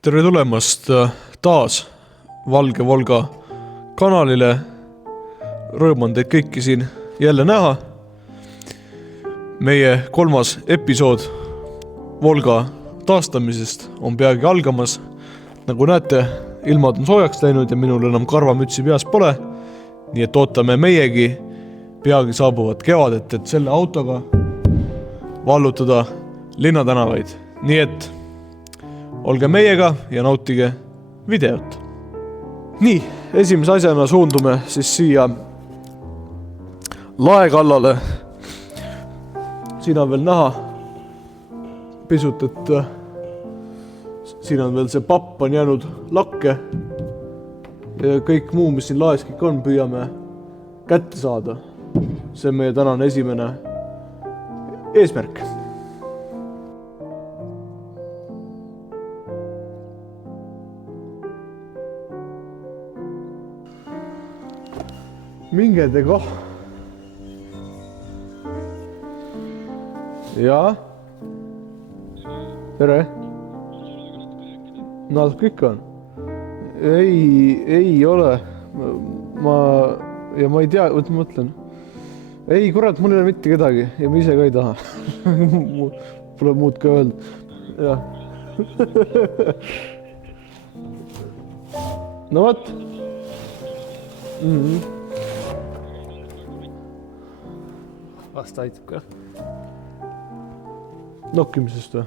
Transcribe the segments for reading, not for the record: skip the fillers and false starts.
Tere tulemast taas Valge Volga kanalile. Rõõm on teid kõiki siin jälle näha. Meie 3. episood Volga taastamisest on peagi algamas. Nagu näete, ilmad on soojaks läinud ja minul enam karvamütsi peas pole. Nii et ootame meiegi peagi saabuvat kevadet, et selle autoga vallutada linnatänavaid. Nii et olge meiega ja nautige videot. Nii, esimese asjana suundume siis siia lae kallale. Siin on veel näha pisut, et siin on veel see papp on jäänud lakke ja kõik muu, mis siin laes kõik on, püüame kätte saada. See on meie tänane esimene eesmärk. Minge te kah. Jaa. Tere. Natuke ikka on. Ei ole. Ma ei tea, ma mõtlen. Ei, kurat, mul ei ole mitte kedagi ja ma ise ka ei taha. Pole muud ka öelda. Jah. No võt. Vasta aitab ka. Nokkimisest või?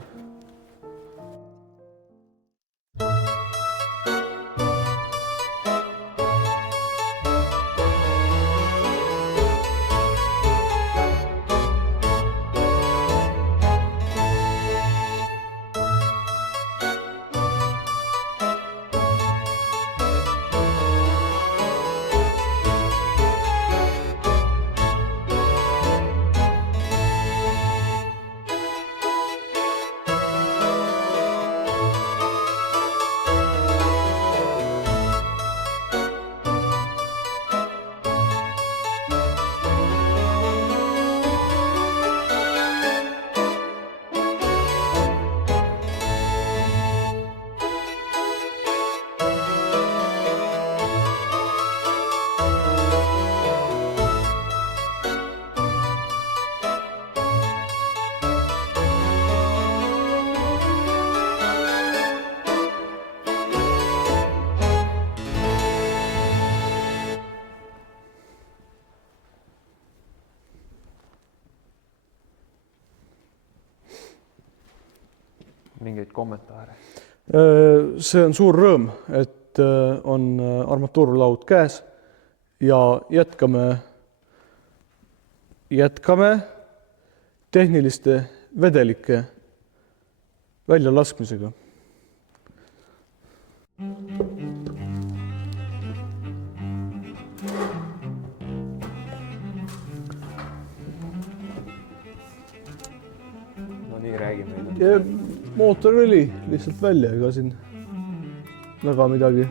Mingeid kommentaare? See on suur rõõm, et on armatuurlaud käes ja jätkame tehniliste vedelike väljalaskmisega. No nii, räägime. Mootorõli lihtsalt välja, ega siin väga midagi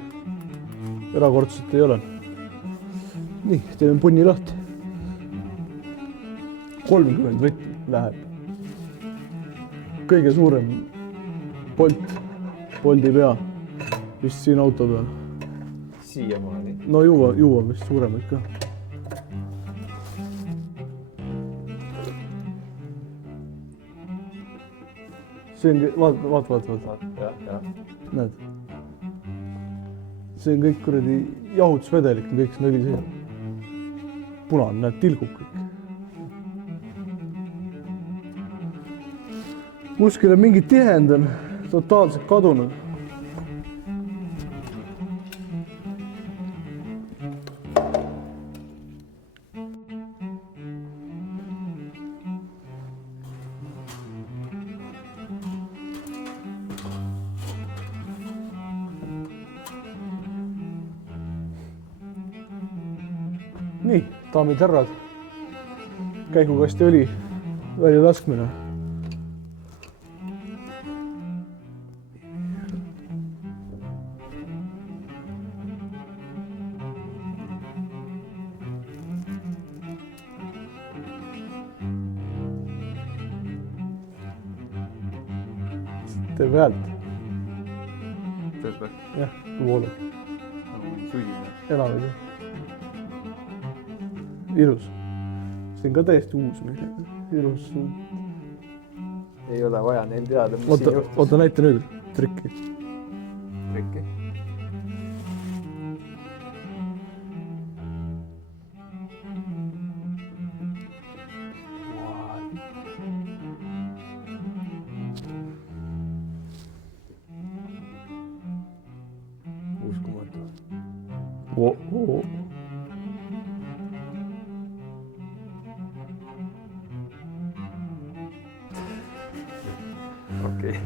erakordset ei ole. Nii, teeme punni lahti. 30 võtt läheb. Kõige suurem poldi pea vist siin auto peal. Siiamaani? No juua vist suurem ikka. See on, vaat. Ja. Näed. See on kõik kuradi jahutusvedelik, kõik see nõli siin. Punane, näed, tilgub kõik. Kuskil on mingi tihend on totaalselt kadunud. Nii, daamid härrad, käigukasti õli välja laskmine. Tee pealt. Võtad või? jah, kui voolab. No ma ei susi või? Elavad jah. Ilus. See on ka täiesti uus meile. Ilus. Ei ole vaja neil teada, mis siin juhtus. Oota näita nüüd trikki. Trikki. Uskumatu. Okei.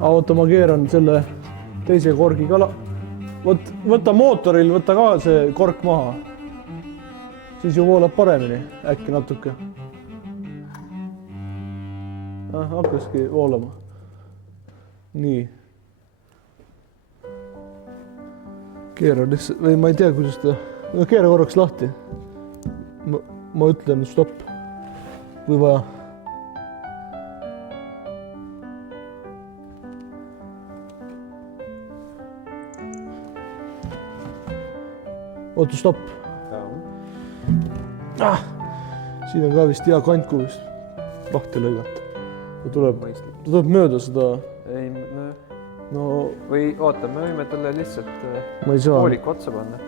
Oota, ma keeran selle teise korgi ka võta mootoril, võta ka see kork maha. Siis ju voolab paremini, äkki natuke. Hakkaski voolama. Nii. Keera lihtsalt, või ma ei tea, kuidas ta... Keera korraks lahti. Ma ütlen stopp. Või vaja. Oota, stopp. Siin on ka vist hea kant, kui vist lahti lõigata. Ta tuleb mööda seda... Ei, no... Või oota, me võime talle lihtsalt pooliku otsa panna.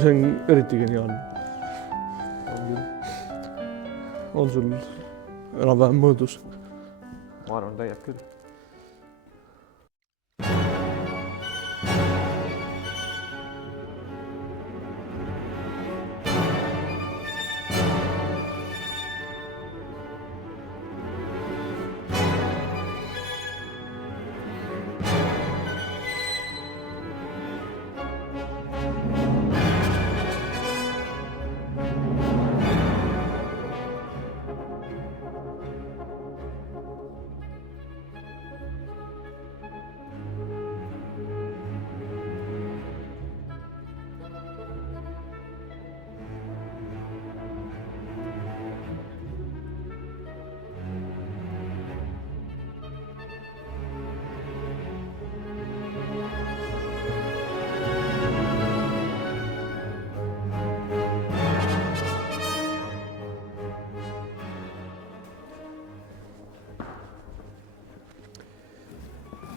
See on eriti geniaalne. On sul enam-vähem mõõdus? Ma arvan, täiab küll.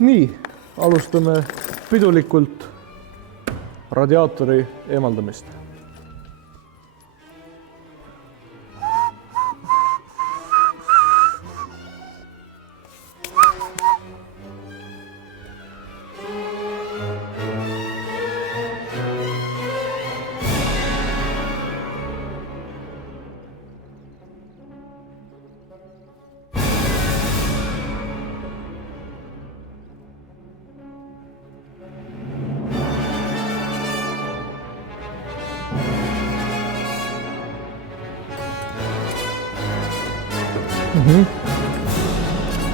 Nii, alustame pidulikult radiaatori eemaldamist.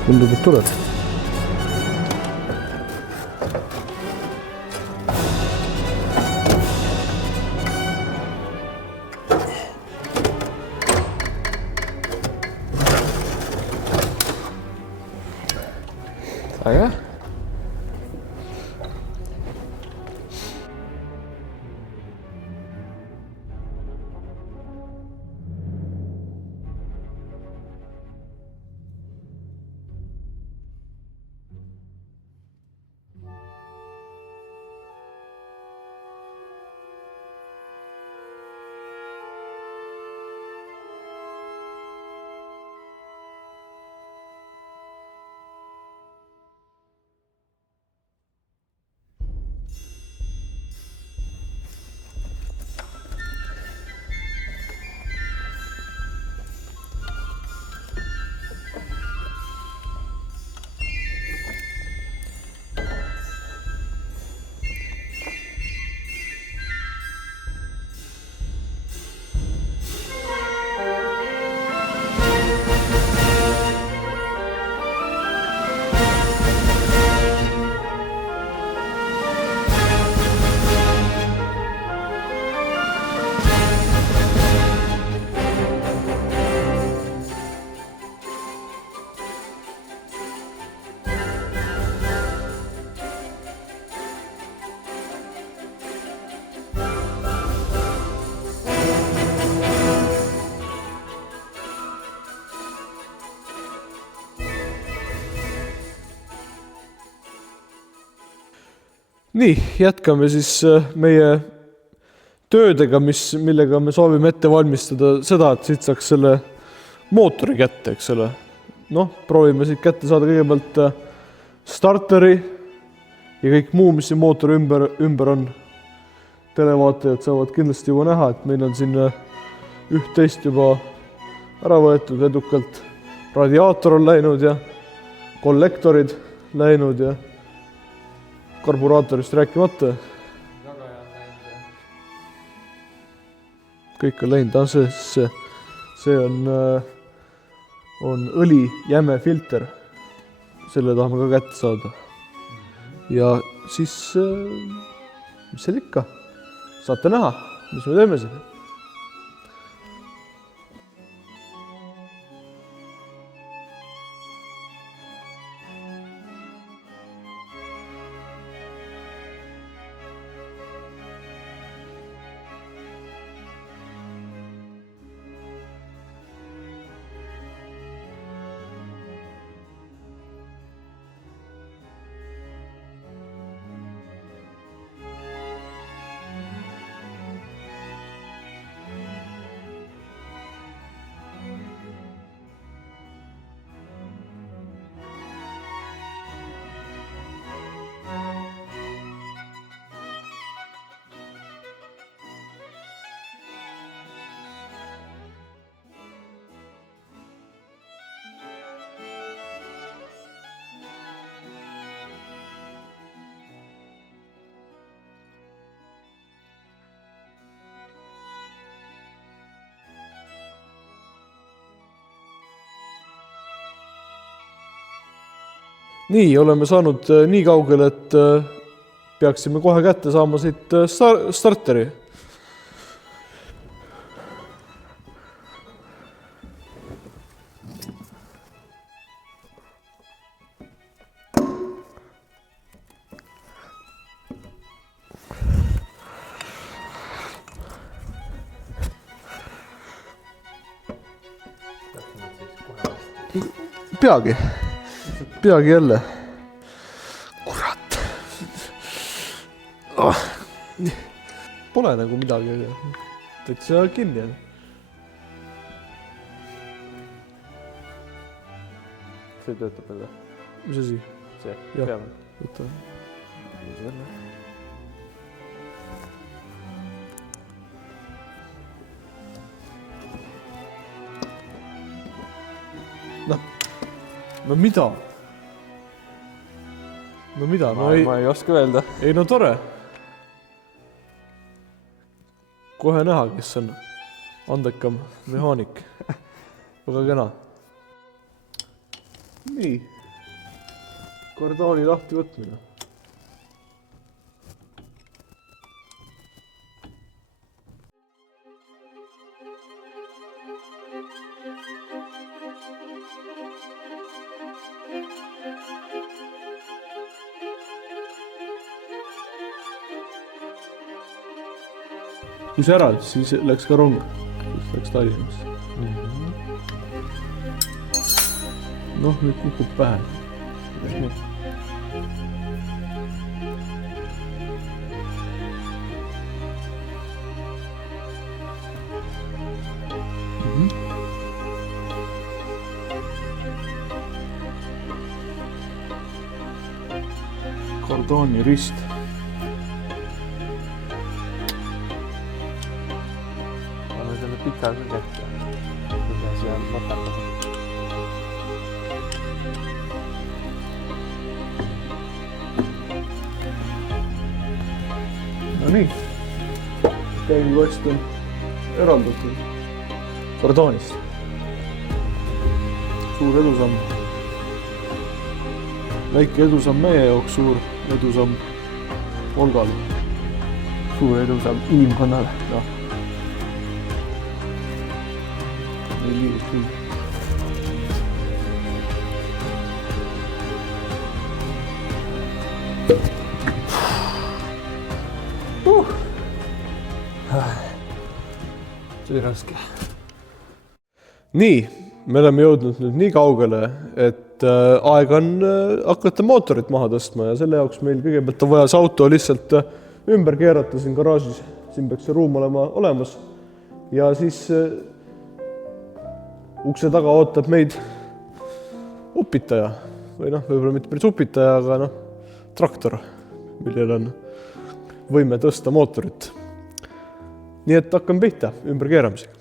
Tundub, et tuleb. Äge. nii, jätkame siis meie töödega, millega me soovime ette valmistada seda, et siit saaks selle mootori kätte, eks ole. Noh, proovime siit kätte saada kõigepealt starteri ja kõik muu, mis siin mootori ümber on. Televaatajad saavad kindlasti juba näha, et meil on siin üht-teist juba ära võetud edukalt. Radiaator on läinud ja kollektorid läinud ja karburaatorist rääkimata. Kõik on läinud, see on õli jäme filter. Selle tahame ka kätte saada. Ja siis, mis seal ikka? Saate näha, mis me teeme siin. Nii, oleme saanud nii kaugele, et peaksime kohe kätte saama siit starteri. Peagi jälle. Kurat. Pole nagu midagi. Täitsa kinni on. See töötab veel. Mis asi? See, peame. Võta. No mida? Ma ei oska öelda. Ei, no tore. Kohe näha, kes on andekam mehaanik. Väga kena. Nii. Kardaani lahti võtmine. Kui see ära, siis läks ka rong. Siis läks Tallinnasse. Noh, nüüd kukub pähe. Kardaani rist. Pika ka kätte. Mida seal matata. No nii. Käingukast on eraldatud kardaanist. Suur edusamm. Väike edusamm meie jaoks, suur edusamm Volgale. Suur edusamm inimkonnale. Jah. See oli raske. Nii, me oleme jõudnud nüüd nii kaugele, et et aeg on hakata mootorit maha tõstma ja selle jaoks meil kõigepealt on vaja see auto lihtsalt ümber keerata siin garaažis. Siin peaks see ruum olema olemas ja siis ukse taga ootab meid upitaja või võib-olla mitte päris upitaja, aga traktor, millel on võime tõsta mootorit. Nii et hakkame pihta ümber keeramisega.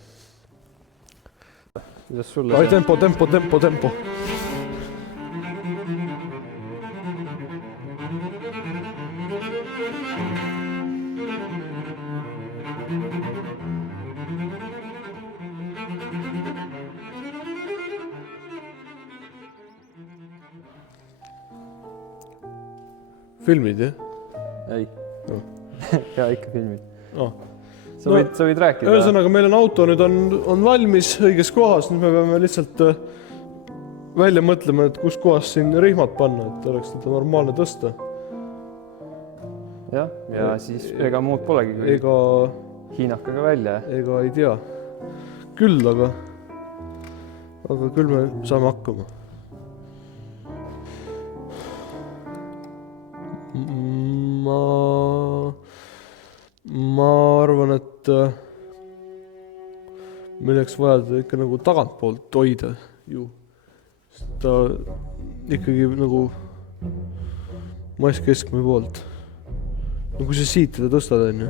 Ai, tempo. Filmid, jah? Ei. Ja ikka filmid. Oh. Sa võid rääkida. Ühesõnaga, meil on auto nüüd on valmis õiges kohas. Nüüd me peame lihtsalt välja mõtlema, et kus kohas siin rihmad panna, et oleks teda normaalne tõsta. Ja siis ega muud polegi kui hiinakaga välja. Ega ei tea. Küll, aga küll me saame hakkama. Ma arvan, et milleks vaja teda ikka nagu tagantpoolt hoida ju. Ta ikkagi nagu masskeskme poolt. No kui sa siit teda tõstad,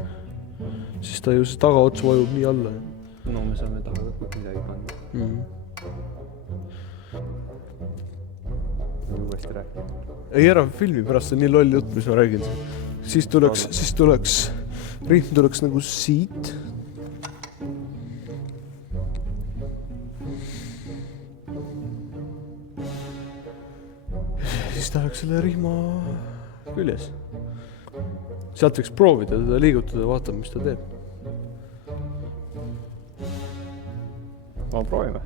siis ta ju see tagaots vajub nii alla. No me saame taha lõpuks midagi panna. Uuesti rääkida. Ei ära filmi pärast, see on nii loll jutt, mis ma räägin. Siis tuleks rihm tuleks nagu siit. Siis ta oleks selle rihma küljes. Sealt võiks proovida teda liigutada ja vaatama, mis ta teeb. Proovime.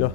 Jah.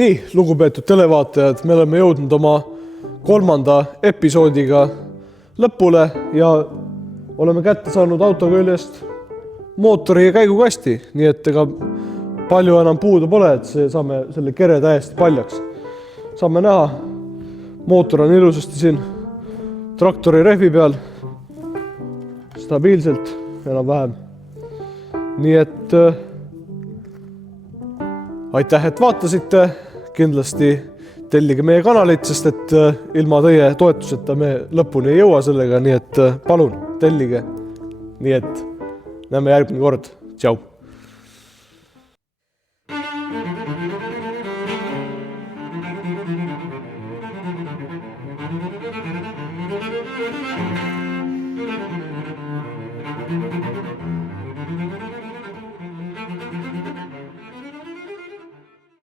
Nii, lugupeetud televaatajad, me oleme jõudnud oma 3. episoodiga lõpule ja oleme kätte saanud auto küljest mootori ja käigukasti, nii et ega palju enam puudu pole, et saame selle kere täiesti paljaks. Saame näha, mootor on ilusasti siin traktori rehvi peal, stabiilselt enam-vähem. Nii et aitäh, et vaatasite, kindlasti tellige meie kanalit, sest et ilma teie toetuseta me lõpuni ei jõua sellega, nii et palun tellige. Nii et näeme järgmine kord. Tšau! Aitäh!